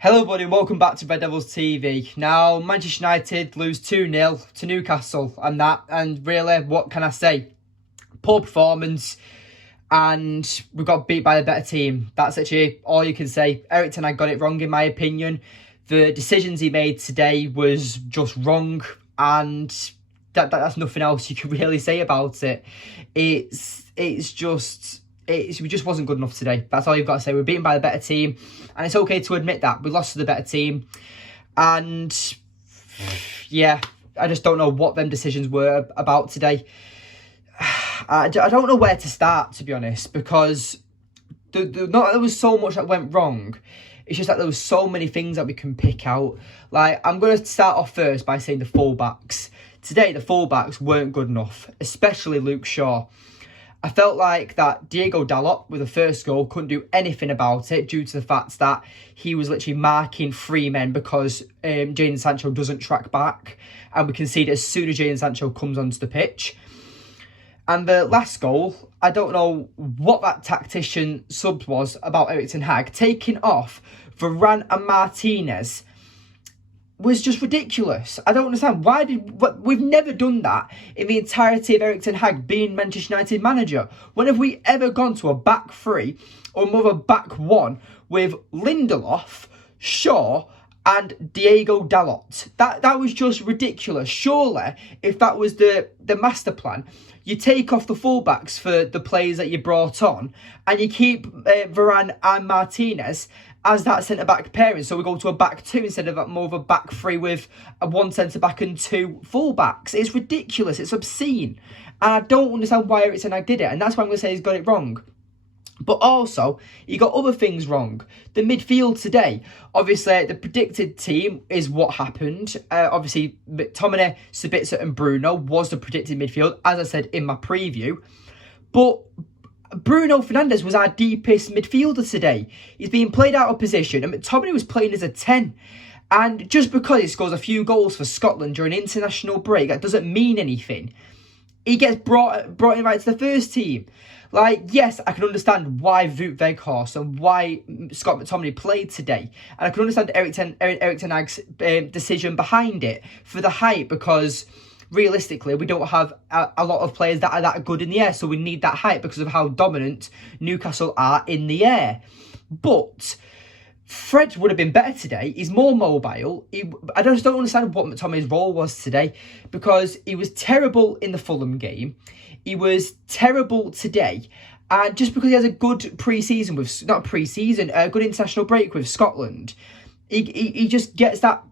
Hello everybody and welcome back to Red Devils TV. Now, Manchester United lose 2-0 to Newcastle and really, what can I say? Poor performance and we got beat by a better team. That's actually all you can say. Erik ten Hag got it wrong in my opinion. The decisions he made today was just wrong and that's nothing else you can really say about it. It just wasn't good enough today. That's all you've got to say. We're beaten by the better team. And it's okay to admit that. We lost to the better team. And yeah, I just don't know what them decisions were about today. I don't know where to start, to be honest. Because not that there was so much that went wrong. It's just that there was so many things that we can pick out. Like, I'm going to start off first by saying the fullbacks. Today, the fullbacks weren't good enough. Especially Luke Shaw. I felt like that Diego Dalot with the first goal couldn't do anything about it due to the fact that he was literally marking three men because Jadon Sancho doesn't track back. And we concede as soon as Jadon Sancho comes onto the pitch. And the last goal, I don't know what that tactician sub was about Erik ten Hag. Taking off Varane and Martinez was just ridiculous. I don't understand. We've never done that in the entirety of Erik ten Hag being Manchester United manager. When have we ever gone to a back three or more of a back one with Lindelof, Shaw and Diego Dalot? That was just ridiculous. Surely, if that was the master plan, you take off the fullbacks for the players that you brought on and you keep Varane and Martinez as that centre-back pairing. So we go to a back two instead of more of a back three with one centre-back and two full-backs. It's ridiculous. It's obscene. And I don't understand why Erik ten Hag did it. And that's why I'm going to say he's got it wrong. But also, he got other things wrong. The midfield today, obviously, the predicted team is what happened. Obviously, McTominay, Sabitzer and Bruno was the predicted midfield, as I said in my preview. But Bruno Fernandes was our deepest midfielder today. He's being played out of position and McTominay was playing as a 10. And just because he scores a few goals for Scotland during an international break, that doesn't mean anything. He gets brought in right to the first team. Like, yes, I can understand why Wout Weghorst and why Scott McTominay played today. And I can understand Erik ten Hag's decision behind it for the height, because realistically, we don't have a lot of players that are that good in the air. So we need that height because of how dominant Newcastle are in the air. But Fred would have been better today. He's more mobile. I just don't understand what McTominay's role was today, because he was terrible in the Fulham game. He was terrible today. And just because he has a good pre-season with, not pre-season, a good international break with Scotland, he just gets that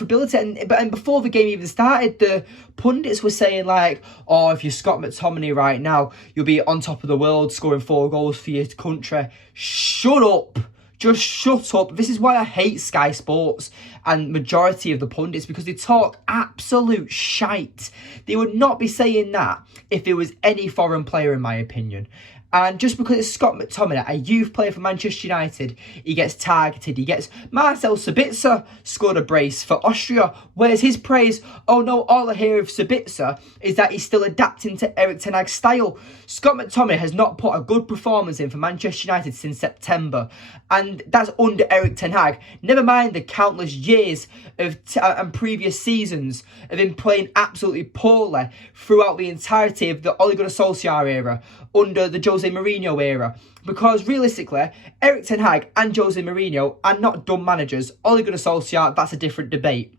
ability. And before the game even started, the pundits were saying like, oh, if you're Scott McTominay right now, you'll be on top of the world scoring 4 goals for your country. Shut up. Just shut up. This is why I hate Sky Sports and majority of the pundits, because they talk absolute shite. They would not be saying that if it was any foreign player, in my opinion. And just because it's Scott McTominay, a youth player for Manchester United, he gets targeted. He gets Marcel Sabitzer scored a brace for Austria. Where's his praise? Oh no, all I hear of Sabitzer is that he's still adapting to Erik ten Hag's style. Scott McTominay has not put a good performance in for Manchester United since September. And that's under Erik ten Hag. Never mind the countless years of and previous seasons of him playing absolutely poorly throughout the entirety of the Ole Gunnar Solskjaer era, under the Jose Mourinho era. Because realistically, Erik ten Hag and Jose Mourinho are not dumb managers. Ole Gunnar Solskjaer, that's a different debate.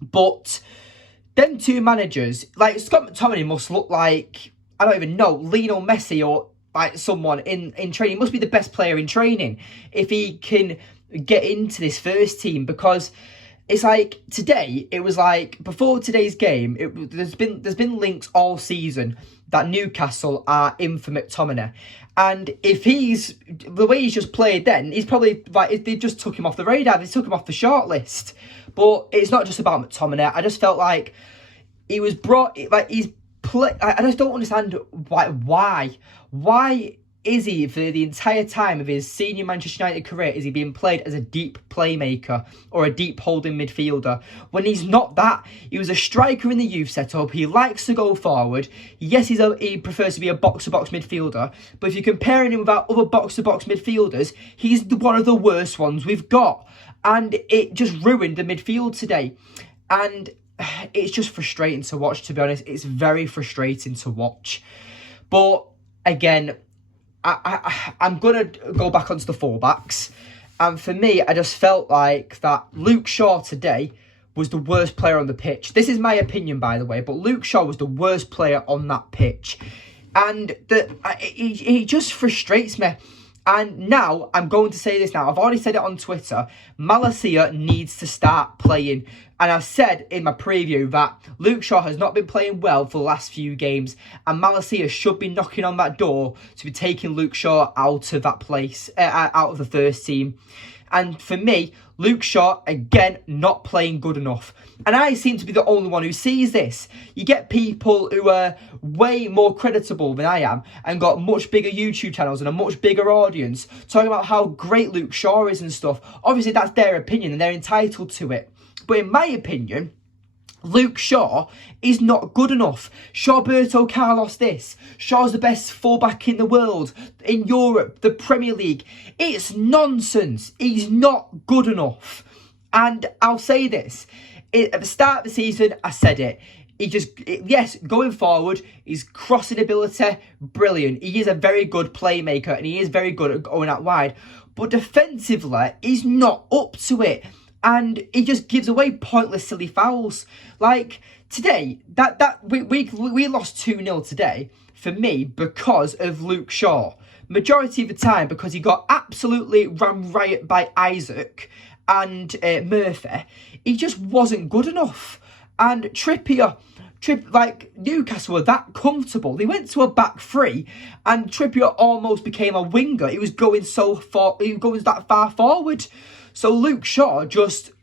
But them two managers, like Scott McTominay must look like, I don't even know, Lionel Messi or like someone in training. He must be the best player in training if he can get into this first team. Because it's like today, it was like before today's game, there's been links all season that Newcastle are in for McTominay. And if he's the way he's just played, then he's probably like, they just took him off the radar. They took him off the shortlist. But it's not just about McTominay. I just felt like he was brought, like he's play. I just don't understand why is he, for the entire time of his senior Manchester United career, is he being played as a deep playmaker or a deep holding midfielder? When he's not that, he was a striker in the youth setup. He likes to go forward. Yes, he prefers to be a box-to-box midfielder, but if you're comparing him with our other box-to-box midfielders, he's one of the worst ones we've got. And it just ruined the midfield today. And it's just frustrating to watch, to be honest. It's very frustrating to watch. But again, I'm going to go back onto the fullbacks. And for me, I just felt like that Luke Shaw today was the worst player on the pitch. This is my opinion, by the way, but Luke Shaw was the worst player on that pitch. And he just frustrates me. And now, I'm going to say this now. I've already said it on Twitter. Malacia needs to start playing. And I've said in my preview that Luke Shaw has not been playing well for the last few games. And Malacia should be knocking on that door to be taking Luke Shaw out of that place, out of the first team. And for me, Luke Shaw, again, not playing good enough. And I seem to be the only one who sees this. You get people who are way more creditable than I am and got much bigger YouTube channels and a much bigger audience talking about how great Luke Shaw is and stuff. Obviously, that's their opinion and they're entitled to it. But in my opinion, Luke Shaw is not good enough. Shawberto Carlos this. Shaw's the best fullback in the world, in Europe, the Premier League. It's nonsense. He's not good enough. And I'll say this. At the start of the season, I said it. Yes, going forward, his crossing ability, brilliant. He is a very good playmaker and he is very good at going out wide. But defensively, he's not up to it. And he just gives away pointless, silly fouls. Like today, we lost 2-0 today, for me, because of Luke Shaw. Majority of the time, because he got absolutely ran riot by Isaac and Murphy. He just wasn't good enough. And Trippier, Newcastle were that comfortable. They went to a back three, and Trippier almost became a winger. He was going that far forward. So Luke Shaw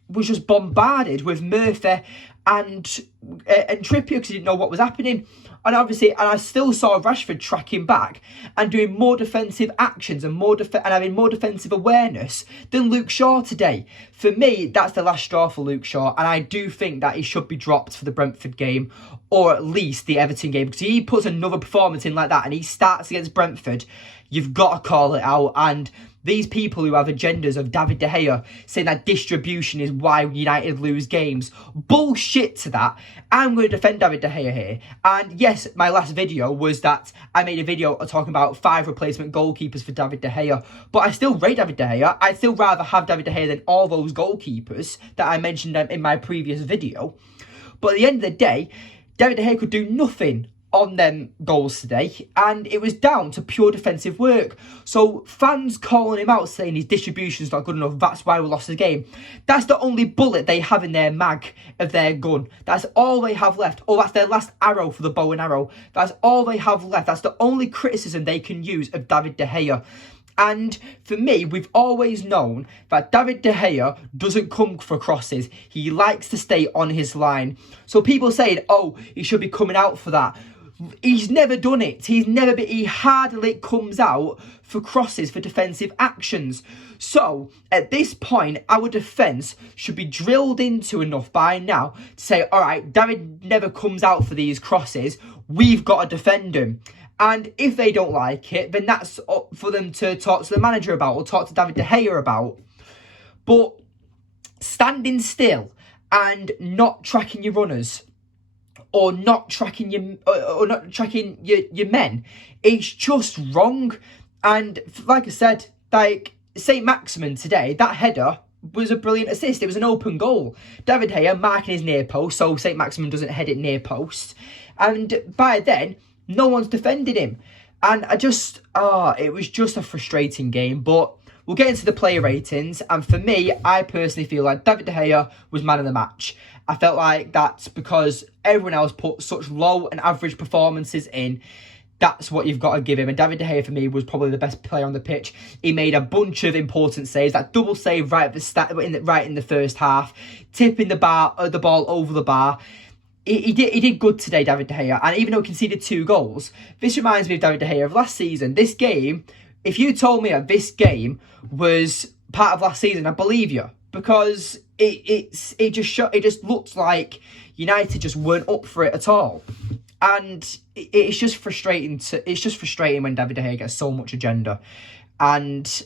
was just bombarded with Murphy and Trippier because he didn't know what was happening. And obviously, I still saw Rashford tracking back and doing more defensive actions and having more defensive awareness than Luke Shaw today. For me, that's the last straw for Luke Shaw, and I do think that he should be dropped for the Brentford game or at least the Everton game, because he puts another performance in like that and he starts against Brentford. You've got to call it out. And these people who have agendas of David De Gea saying that distribution is why United lose games. Bullshit to that. I'm going to defend David De Gea here. And yes, my last video was that I made a video talking about 5 replacement goalkeepers for David De Gea. But I still rate David De Gea. I'd still rather have David De Gea than all those goalkeepers that I mentioned in my previous video. But at the end of the day, David De Gea could do nothing on them goals today, and it was down to pure defensive work. So fans calling him out saying his distribution's not good enough, that's why we lost the game. That's the only bullet they have in their mag of their gun. That's all they have left. Oh, that's their last arrow for the bow and arrow. That's all they have left. That's the only criticism they can use of David De Gea. And for me, we've always known that David De Gea doesn't come for crosses. He likes to stay on his line. So people saying, oh, he should be coming out for that. He's never done it. He hardly comes out for crosses, for defensive actions. So, at this point, our defence should be drilled into enough by now to say, all right, David never comes out for these crosses. We've got to defend him. And if they don't like it, then that's up for them to talk to the manager about or talk to David De Gea about. But standing still and not tracking your runners, or not tracking your men, it's just wrong. And like I said, St. Maximin today, that header was a brilliant assist. It was an open goal. David De Gea marking his near post, so St. Maximin doesn't head it near post. And by then, no one's defended him. And it was just a frustrating game. But we'll get into the player ratings. And for me, I personally feel like David De Gea was man of the match. I felt like that's because everyone else put such low and average performances in. That's what you've got to give him. And David De Gea, for me, was probably the best player on the pitch. He made a bunch of important saves. That double save right in the first half, tipping the ball over the bar. he did good today, David De Gea, and even though he conceded 2 goals, this reminds me of David De Gea of last season. This game, if you told me that this game was part of last season, I believe you, because it just looked like United just weren't up for it at all, and it's just frustrating. It's just frustrating when David De Gea gets so much agenda, and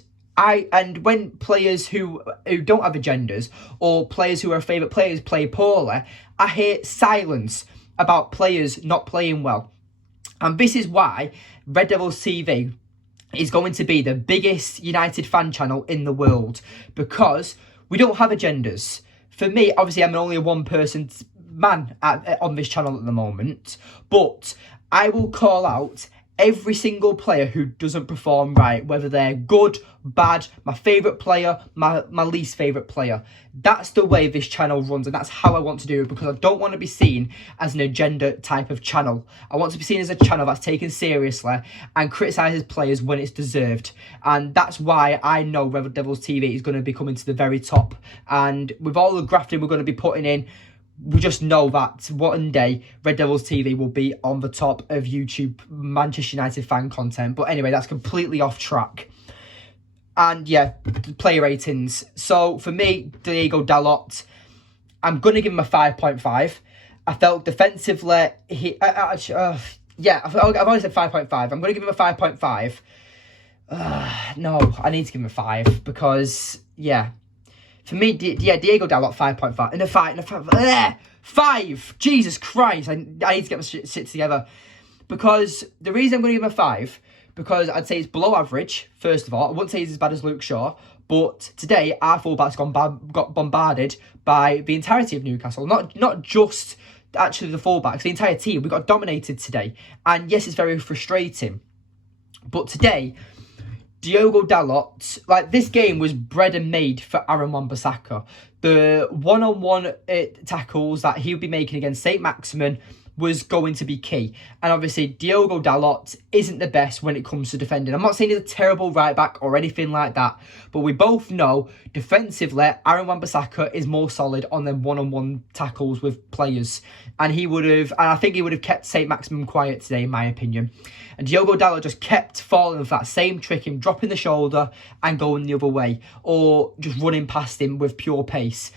when players who don't have agendas or players who are favourite players play poorly, I hear silence about players not playing well. And this is why Red Devils TV is going to be the biggest United fan channel in the world, because we don't have agendas. For me, obviously, I'm only a one-person man on this channel at the moment, but I will call out every single player who doesn't perform right, whether they're good, bad, my favourite player, my least favourite player. That's the way this channel runs, and that's how I want to do it, because I don't want to be seen as an agenda type of channel. I want to be seen as a channel that's taken seriously and criticises players when it's deserved. And that's why I know Red Devils TV is going to be coming to the very top. And with all the grafting we're going to be putting in, we just know that one day Red Devils TV will be on the top of YouTube Manchester United fan content. But anyway, that's completely off track. And yeah, player ratings. So for me, Diego Dalot, I'm going to give him a 5.5. I felt defensively, I've already said 5.5. I'm going to give him a 5.5. No, I need to give him a 5 because, yeah. For me, Diego Dalot, 5.5. And a 5! Jesus Christ, I need to get my shit together. Because the reason I'm going to give him a 5, because I'd say it's below average, first of all. I wouldn't say he's as bad as Luke Shaw. But today, our fullbacks got bombarded by the entirety of Newcastle. Not just actually the fullbacks, the entire team. We got dominated today. And yes, it's very frustrating. But today, Diogo Dalot, like, this game was bred and made for Aaron Wan-Bissaka. The one-on-one tackles that he would be making against St. Maximin was going to be key. And obviously, Diogo Dalot isn't the best when it comes to defending. I'm not saying he's a terrible right back or anything like that, but we both know defensively, Aaron Wan-Bissaka is more solid on them one-on-one tackles with players. And I think he would have kept St. Maximin quiet today, in my opinion. And Diogo Dalot just kept falling for that same trick, him dropping the shoulder and going the other way, or just running past him with pure pace.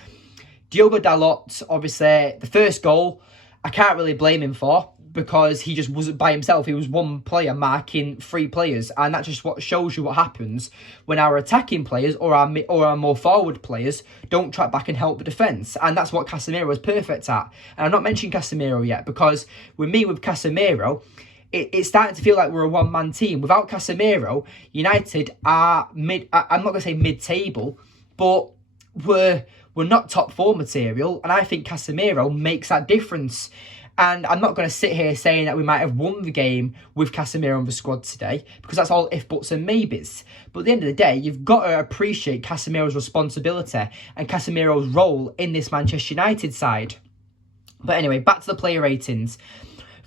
Diogo Dalot, obviously, the first goal, I can't really blame him for, because he just wasn't by himself. He was one player marking 3 players, and that's just what shows you what happens when our attacking players or our more forward players don't track back and help the defence. And that's what Casemiro is perfect at. And I'm not mentioning Casemiro yet, because with Casemiro, it's starting to feel like we're a one-man team. Without Casemiro, United are I'm not going to say mid-table, but we're not top 4 material, and I think Casemiro makes that difference. And I'm not going to sit here saying that we might have won the game with Casemiro on the squad today, because that's all if, buts and maybes. But at the end of the day, you've got to appreciate Casemiro's responsibility and Casemiro's role in this Manchester United side. But anyway, back to the player ratings.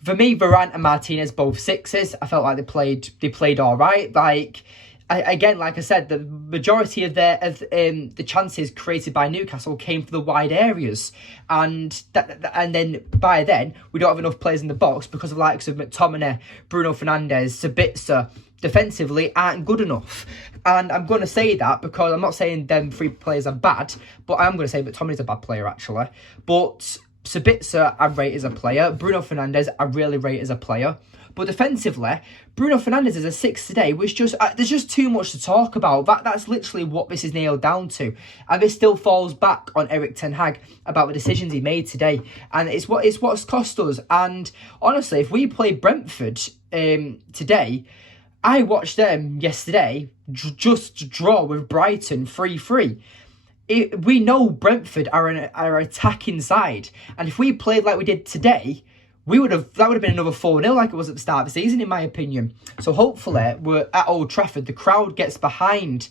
For me, Varane and Martinez both 6s. I felt like they played all right. Like I said, the majority of the chances created by Newcastle came from the wide areas, and then by then we don't have enough players in the box because the likes of McTominay, Bruno Fernandes, Sabitzer defensively aren't good enough. And I'm going to say that because I'm not saying them 3 players are bad, but I am going to say McTominay's a bad player actually. But Sabitzer I rate as a player. Bruno Fernandes I really rate as a player. But defensively, Bruno Fernandes as a 6 today was just... there's just too much to talk about. That's literally what this is nailed down to. And this still falls back on Erik ten Hag about the decisions he made today. And it's what's cost us. And honestly, if we play Brentford today, I watched them yesterday just draw with Brighton 3-3. We know Brentford are an attacking side. And if we played like we did today, that would have been another 4-0 like it was at the start of the season, in my opinion. So hopefully, we're at Old Trafford, the crowd gets behind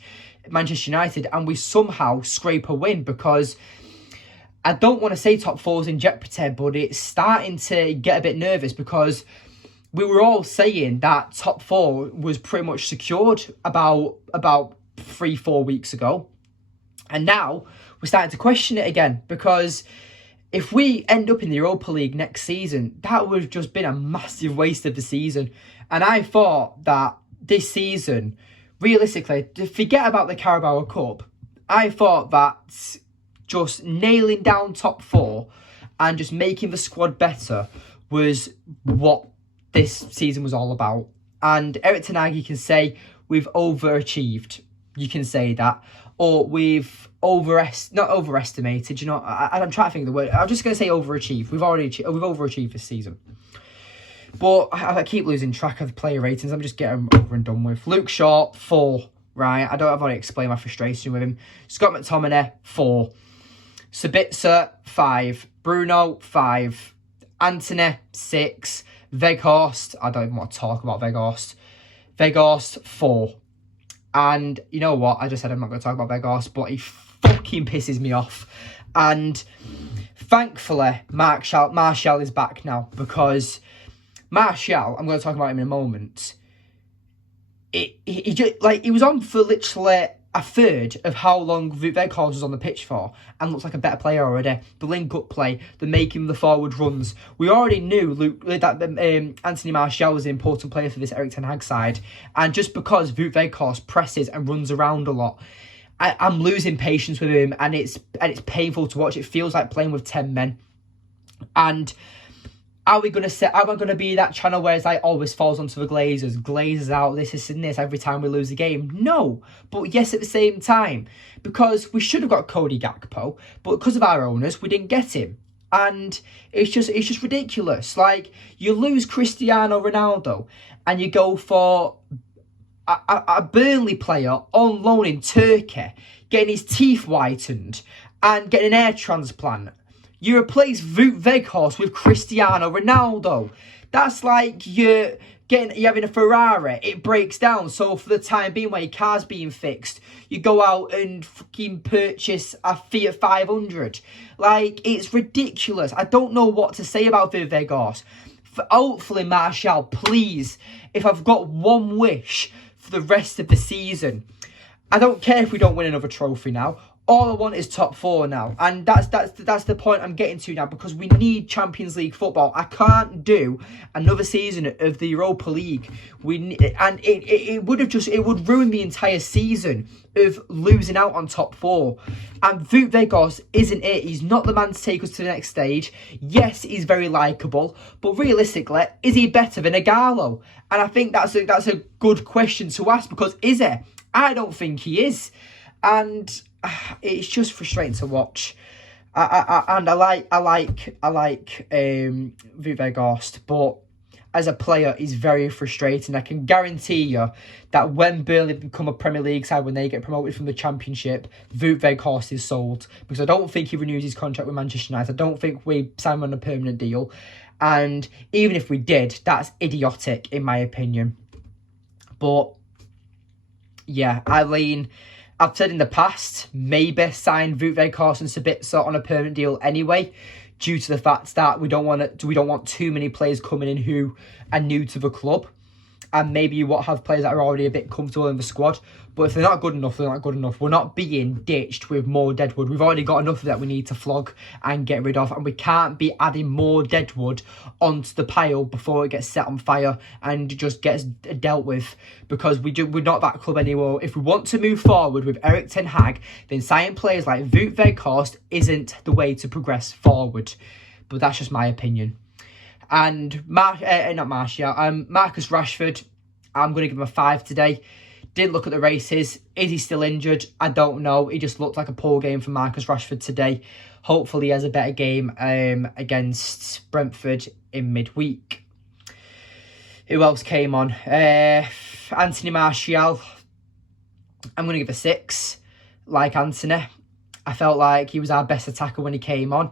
Manchester United and we somehow scrape a win, because I don't want to say top 4's in jeopardy, but it's starting to get a bit nervous, because we were all saying that top 4 was pretty much secured about 3-4 weeks ago. And now we're starting to question it again, because if we end up in the Europa League next season, that would have just been a massive waste of the season. And I thought that this season, realistically, to forget about the Carabao Cup, I thought that just nailing down top 4 and just making the squad better was what this season was all about. And Erik ten Hag, you can say we've overachieved. You can say that. Or we've not overestimated, I'm trying to think of the word. I'm just going to say overachieved. We've overachieved this season. But I keep losing track of the player ratings. I'm just getting over and done with. Luke Shaw, 4. Right, I've already explained my frustration with him. Scott McTominay, 4. Sabitzer, 5. Bruno, 5. Anthony, 6. Weghorst, I don't even want to talk about Weghorst. Weghorst, 4. And you know what? I just said I'm not going to talk about Weghorst, but he fucking pisses me off. And thankfully, Martial is back now, because Martial, I'm going to talk about him in a moment. He was on for literally a third of how long Weghorst was on the pitch for, and looks like a better player already. The link-up play, the making the forward runs. We already knew that Anthony Martial was an important player for this Erik ten Hag side, and just because Weghorst presses and runs around a lot, I'm losing patience with him, and it's painful to watch. It feels like playing with 10 men. And am I going to be that channel where it's like always falls onto the Glazers out, this and this every time we lose a game? No. But yes, at the same time, because we should have got Cody Gakpo, but because of our owners, we didn't get him. And it's just ridiculous. Like, you lose Cristiano Ronaldo and you go for a Burnley player on loan in Turkey, getting his teeth whitened and getting an air transplant. You replace Weghorst with Cristiano Ronaldo. That's like you're having a Ferrari. It breaks down. So for the time being, while your car's being fixed, you go out and fucking purchase a Fiat 500. Like, it's ridiculous. I don't know what to say about Weghorst. Hopefully, Martial, please, if I've got one wish for the rest of the season, I don't care if we don't win another trophy now. All I want is top 4 now, and that's the point I'm getting to now, because we need Champions League football. I can't do another season of the Europa League. It would ruin the entire season of losing out on top 4. And Wout Weghorst isn't it. He's not the man to take us to the next stage. Yes, he's very likeable, but realistically, is he better than Ighalo? And I think that's a good question to ask, because is he? I don't think he is, and it's just frustrating to watch. I like Wout Weghorst, but as a player, he's very frustrating. I can guarantee you that when Burnley become a Premier League side, when they get promoted from the Championship, Wout Weghorst is sold, because I don't think he renews his contract with Manchester United. I don't think we sign him on a permanent deal, and even if we did, that's idiotic in my opinion. But yeah, I've said in the past, maybe sign Wout Weghorst and Sabitzer on a permanent deal anyway, due to the fact that we don't want too many players coming in who are new to the club, and maybe you want to have players that are already a bit comfortable in the squad. But if they're not good enough, they're not good enough. We're not being ditched with more deadwood. We've already got enough of that we need to flog and get rid of, and we can't be adding more deadwood onto the pile before it gets set on fire and just gets dealt with, because we're not that club anymore. If we want to move forward with Erik ten Hag, then signing players like Wout Weghorst isn't the way to progress forward. But that's just my opinion. And Marcus Rashford, I'm going to give him a 5 today. Didn't look at the races. Is he still injured? I don't know. He just looked like a poor game for Marcus Rashford today. Hopefully he has a better game against Brentford in midweek. Who else came on? Anthony Martial. I'm going to give a 6. Like Anthony. I felt like he was our best attacker when he came on.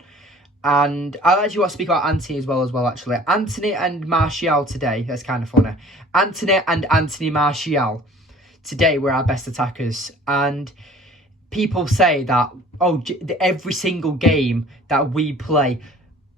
And I actually want to speak about Anthony as well, actually. Anthony and Martial today. That's kind of funny. Anthony and Anthony Martial today were our best attackers. And people say that, every single game that we play,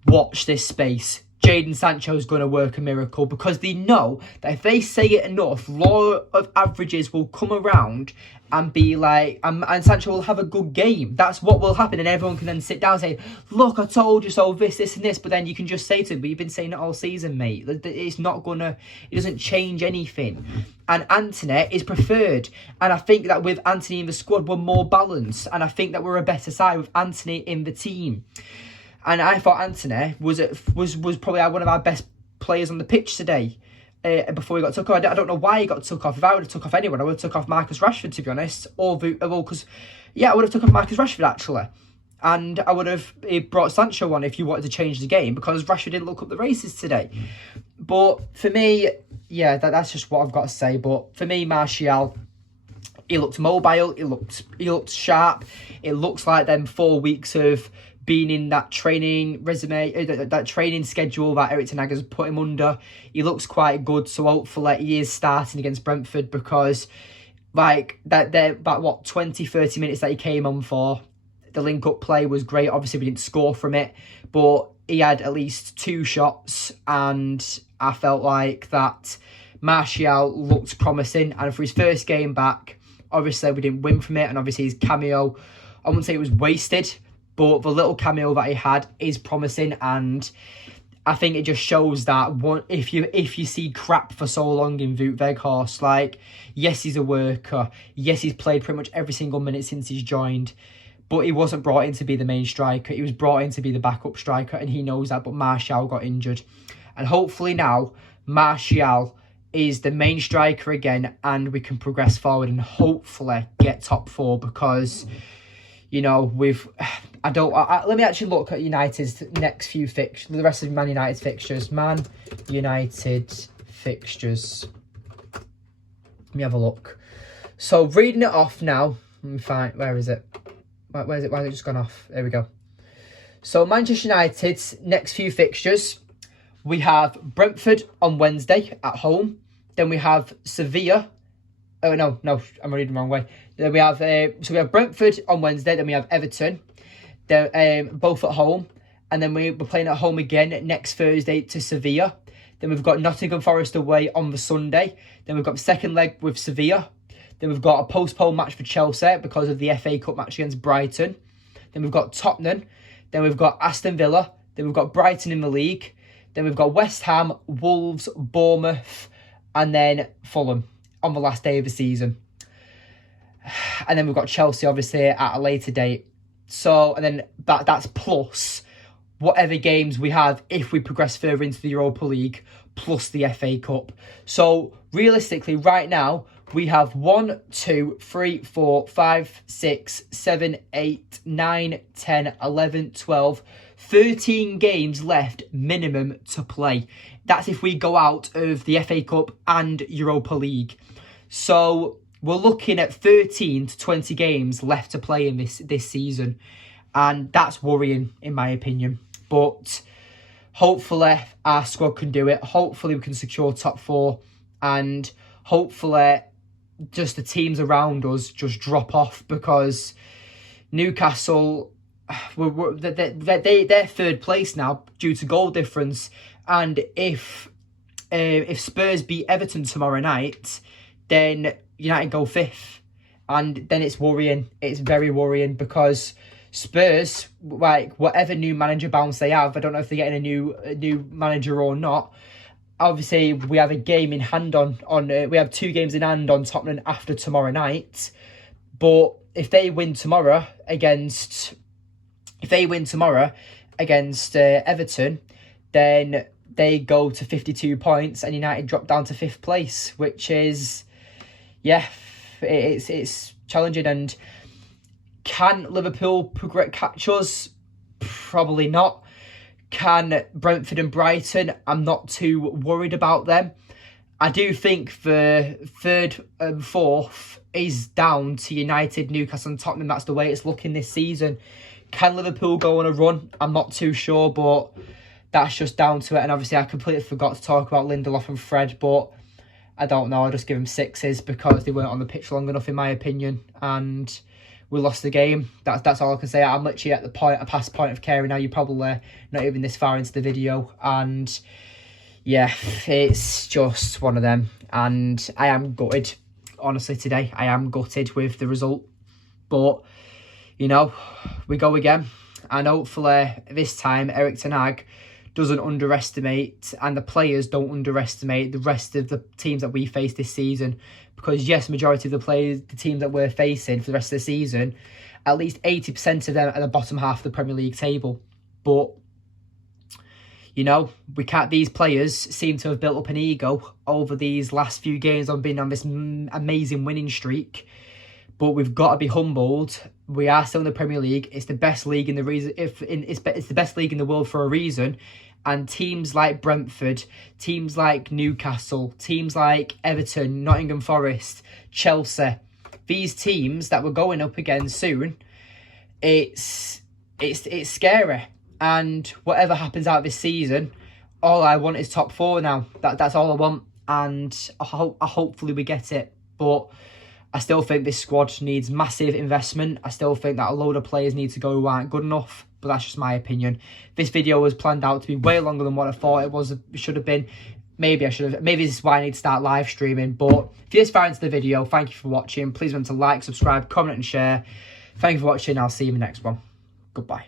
watch this space. Jadon Sancho's going to work a miracle, because they know that if they say it enough, law of averages will come around and be like, and Sancho will have a good game. That's what will happen, and everyone can then sit down and say, look, I told you so, this, and this. But then you can just say to him, but you've been saying it all season, mate. It's not gonna, it doesn't change anything. And Antony is preferred, and I think that with Antony in the squad, we're more balanced, and I think that we're a better side with Antony in the team. And I thought Antony was probably one of our best players on the pitch today. Before he got took off. I don't know why he got took off. If I would have took off anyone, I would have took off Marcus Rashford, to be honest. I would have took off Marcus Rashford, actually. And I would have brought Sancho on if you wanted to change the game, because Rashford didn't look up the races today. But for me, yeah, that's just what I've got to say. But for me, Martial, he looked mobile, he looked sharp. It looks like them 4 weeks of being in that training that training schedule that Erik ten Hag has put him under. He looks quite good, so hopefully he is starting against Brentford, because like that 20-30 minutes that he came on for, the link-up play was great. Obviously we didn't score from it, but he had at least 2 shots, and I felt like that Martial looked promising. And for his first game back, obviously we didn't win from it, and obviously his cameo, I wouldn't say it was wasted, but the little cameo that he had is promising. And I think it just shows that if you see crap for so long in Wout Weghorst, like, yes, he's a worker. Yes, he's played pretty much every single minute since he's joined. But he wasn't brought in to be the main striker. He was brought in to be the backup striker, and he knows that. But Martial got injured. And hopefully now, Martial is the main striker again, and we can progress forward and hopefully get top 4, because, you know, let me actually look at United's next few fixtures, the rest of Man United's fixtures. Man United fixtures. Let me have a look. So, reading it off now. Let me find, where is it? Where is it? Why has it just gone off? There we go. So, Manchester United's next few fixtures. We have Brentford on Wednesday at home. Then we have Sevilla. Oh, no, I'm reading the wrong way. Then we have Brentford on Wednesday. Then we have Everton. They're both at home. And then we're playing at home again next Thursday to Sevilla. Then we've got Nottingham Forest away on the Sunday. Then we've got the second leg with Sevilla. Then we've got a postponed match for Chelsea because of the FA Cup match against Brighton. Then we've got Tottenham. Then we've got Aston Villa. Then we've got Brighton in the league. Then we've got West Ham, Wolves, Bournemouth, and then Fulham on the last day of the season. And then we've got Chelsea, obviously, at a later date. So, and then that's plus whatever games we have if we progress further into the Europa League, plus the FA Cup. So, realistically, right now, we have 1, 2, 3, 4, 5, 6, 7, 8, 9, 10, 11, 12, 13 games left minimum to play. That's if we go out of the FA Cup and Europa League. So we're looking at 13 to 20 games left to play in this season. And that's worrying, in my opinion. But hopefully our squad can do it. Hopefully we can secure top 4. And hopefully just the teams around us just drop off, because Newcastle, they're third place now due to goal difference. And if Spurs beat Everton tomorrow night, then United go 5th. And then it's worrying. It's very worrying, because Spurs, like, whatever new manager bounce they have, I don't know if they're getting a new manager or not. Obviously, we have a game in hand we have 2 games in hand on Tottenham after tomorrow night. But if they win tomorrow against Everton, then they go to 52 points, and United drop down to 5th place, which is, yeah, it's challenging. And can Liverpool catch us? Probably not. Can Brentford and Brighton? I'm not too worried about them. I do think the 3rd and 4th is down to United, Newcastle and Tottenham. That's the way it's looking this season. Can Liverpool go on a run? I'm not too sure, but that's just down to it. And obviously I completely forgot to talk about Lindelof and Fred, but I don't know. I'll just give them 6s because they weren't on the pitch long enough, in my opinion. And we lost the game. That's all I can say. I'm literally at a past point of caring now. You're probably not even this far into the video, and yeah, it's just one of them. And I am gutted, honestly, today. I am gutted with the result, but you know, we go again, and hopefully this time Erik ten Hag doesn't underestimate, and the players don't underestimate the rest of the teams that we face this season. Because yes, majority of the teams that we're facing for the rest of the season, at least 80% of them are at the bottom half of the Premier League table. But you know, we can't. These players seem to have built up an ego over these last few games on being on this amazing winning streak. But we've got to be humbled. We are still in the Premier League. It's the best league in the reason. It's the best league in the world for a reason. And teams like Brentford, teams like Newcastle, teams like Everton, Nottingham Forest, Chelsea, these teams that we're going up against soon, it's scary. And whatever happens out this season, all I want is top 4 now. That's all I want, and hopefully we get it. But I still think this squad needs massive investment. I still think that a load of players need to go who aren't good enough, but that's just my opinion. This video was planned out to be way longer than what I thought it should have been. Maybe this is why I need to start live streaming. But if you're this far into the video, thank you for watching. Please remember to like, subscribe, comment and share. Thank you for watching. I'll see you in the next one. Goodbye.